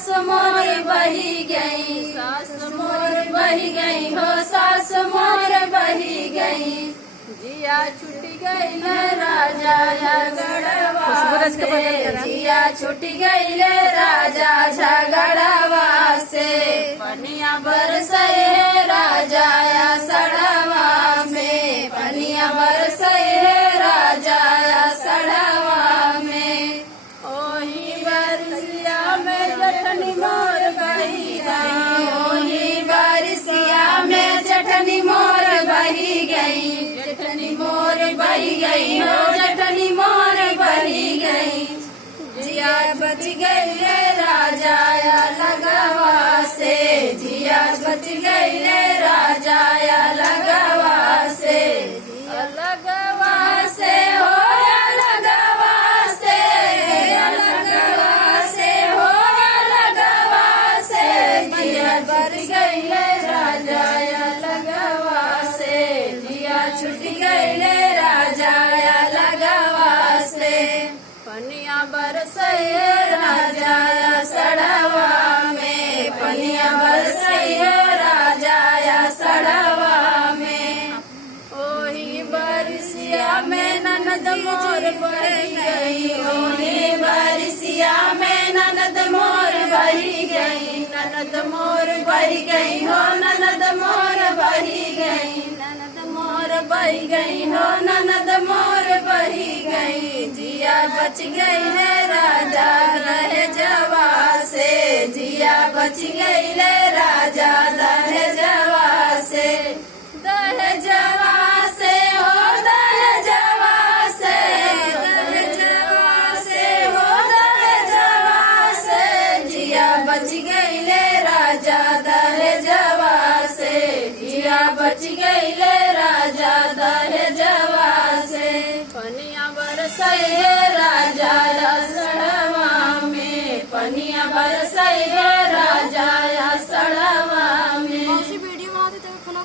सास मोर बही गई, सास मोर बही गई हो, सास मोर बही गई। जिया छूट गई राजा झगड़वा से, जिया छूट गई राजा झगड़वा से। पनिया बरसे राजा सड़वा में, पनिया बरसे राजा सड़वा में। ओही बरसिया में जठनी मोर बही गई, ओही बरसिया में जठनी मोर बही गई, जठनी मोर बही गई हो, जठनी मोर बही गई। जिया बच गई राजा लगवा से, जिया बच गई राजा लगवा से। लगवा से हो लगवा से, लगवा से हो लगवा से। जिया बच गई राजा लगवा से, जिया छूट गई राजा लगवा से। पनिया बरसे राजा सड़वा में, पनिया बरसे राजा सड़वा में। ओही बरसिया में ननद मोर बही गई, ओही बरसिया में ननद मोर बही गई, ननद मोर बही गई हो, ननद मोर बही गई, ननद मोर बही गई हो, ननद मोर बही गई। जिया बच गई राजा रहे जवा से, जिया बच गई राजा रहे जवा से। दहजवा से हो दहजवा से, दहजवा से हो दहजवा से। जिया बच गई राजा दहजवा से, जिया बच गई राजा दहजवा से। पनिया बरसे